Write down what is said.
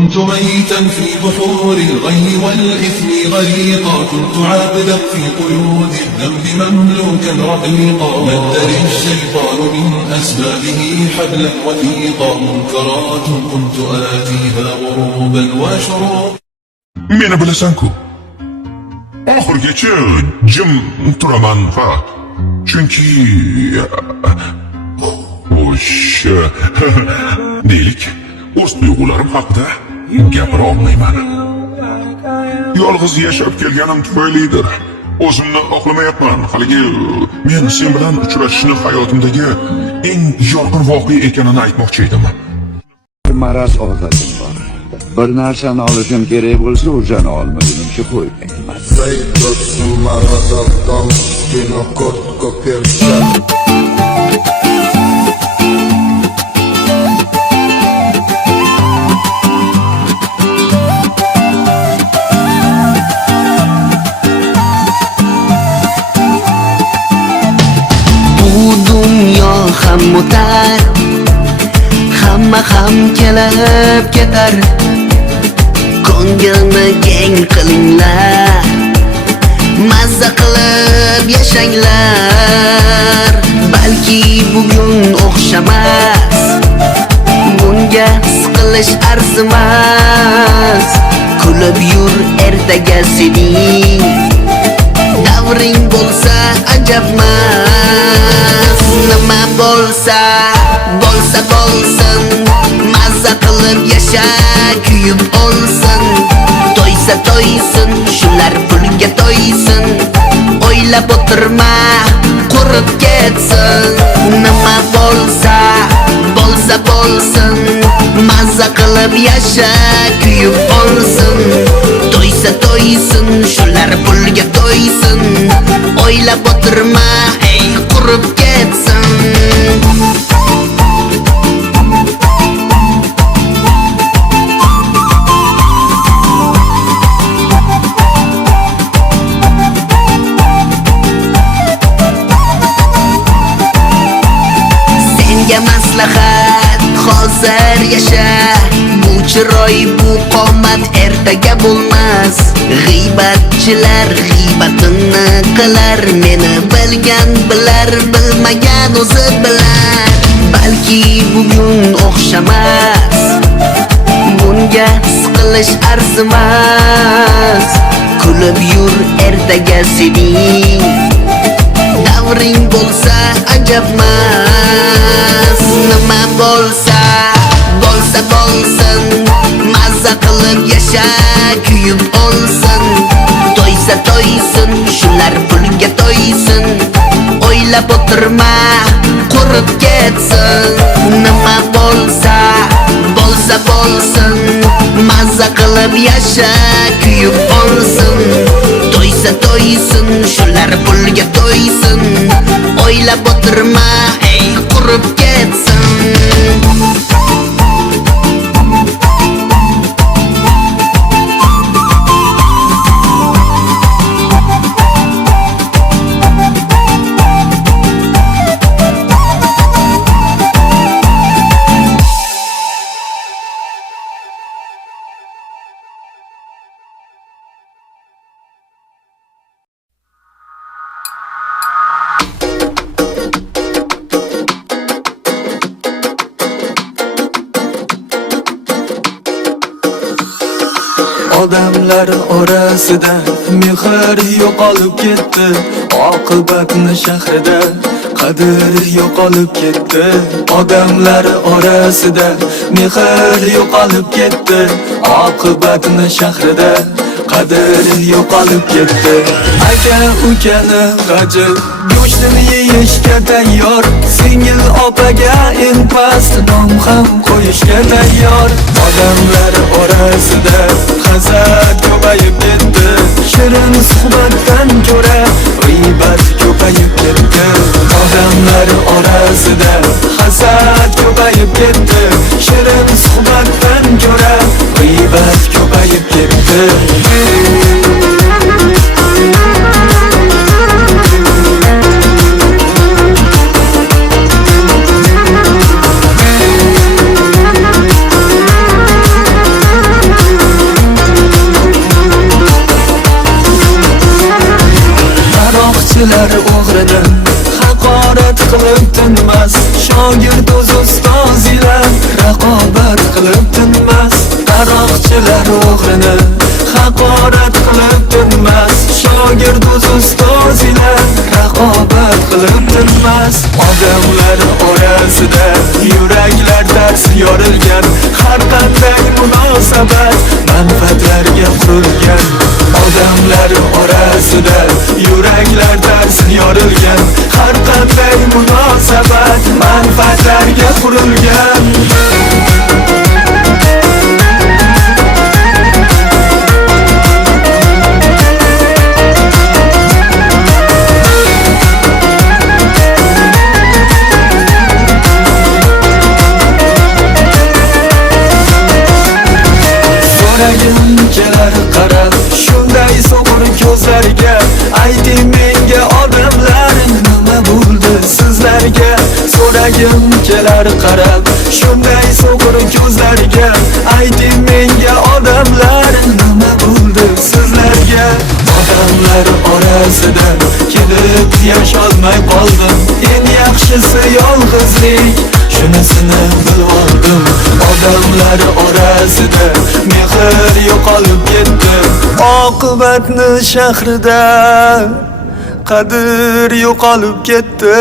كنت ميتا في بحور الغي والإثم غريقا كنت عابدا في قيود الذنب مملوكا رقيقا مدني الشيطان من أسبابه حبلا وثيقا منكرات كنت آتيها غروبا وشروقا. Meni bilasan-ku. Oxirgacha jim turaman va chunki deylik, o'z tuyg'ularim haqida gapira olmayman. Yolg'iz yashab kelganim tufaylidir. O'zimni oqlamayapman. Haligi men sen bilan uchrashishni hayotimdagi eng yorqin voqea ekanini aytmoqchi edim. Maraz odatim bor. Bir narsani olishim kerak bo'lsa, o'shani olmagunimcha qo'ymayman. Zaydosu marazavdan kino kortko persa. Ham o'tar, hamma ham kelib ketar. Ko'ngilni keng qilinglar, mazza qilib yashanglar. Balki bugun o'xshamas, bunga siqilish arzimas. Kulib yur ertaga sening, davring bo'lsa ajabmas. Nima bo'lsa bo'lsin, mazza qilib yasha, kuyib olsin. To'ysa to'ysin, shular pulga to'ysin. O'ylab o'tirma, qurib ketsin. Nima bo'lsa bo'lsin, mazza qilib yasha, kuyib olsin. To'ysa to'ysin, shular pulga to'ysin. O'ylab o'tirma, ey qurib ketsin. Senga maslahat, hozir yasha. Bu chiroy, bu qomat ertaga bo'lmas. G'iybatchilar g'iybatini qilar. Meni bilgan bilar, bilmagan o'zi bilar. Balki bugun o'xshamas, bunga siqilish arzimas. Kulib yur ertaga sening, davring bo'lsa ajabmas. Nima bo'lsa bo'lsin, mazza qilib yasha, kuyib olsin. To'ysa to'ysin, shular pulga to'ysin. O'ylab o'tirma, qurib ketsin. Nima bo'lsa bo'lsin, mazza qilib yasha, kuyib olsin. To'ysa to'ysin, shular pulga to'ysin. O'ylab o'tirma, ey qurib ketsin. Odamlar orasida mehr yo'qolib ketdi. Oqibatni shahrida qadr yo'qolib ketdi. Odamlar orasida mehr yo'qolib ketdi. Oqibatni shahrida qadr yo'qolib ketdi. Aka ukani g'ajib go'shtini yeyishga tayyor. Singil opaga eng past nom ham qo'yishga tayyor. Odamlar orasida hasad ko'payib ketdi. Shirin suhbatdan ko'ra g'iybat ko'payib ketdi. Odamlar orasida hasad ko'payib ketdi. Shirin suhbatdan ko'ra g'iybat ko'payib ketdi. Qaroqchilar o'g'rini haqorat qilib tinmas. Shogird o'z ustozilar raqobat qilib tinmas. Odamlar orasida yuraklar tars yorilgan. Har qanday munosabat manfaatlarga qurilgan. Odamlar orasida yuraklar tars yorilgan. Har qanday munosabat manfaatlarga qurilgan. So'ragim kelar qarab shunday so'qir ko'zlarga. Ayting menga odamlar nima bo'ldi sizlarga? So'ragim kelar qarab shunday so'qir ko'zlarga. Ayting menga odamlar nima bo'ldi sizlarga? Odamlar orasida kelib yasholmay qoldim. Eng yaxshisi yolg'izlik, shunisini bilib oldim. Odamlar orasida mehr yo'qolib ketdi. Oqibatni shahrida qadr yo'qolib ketdi.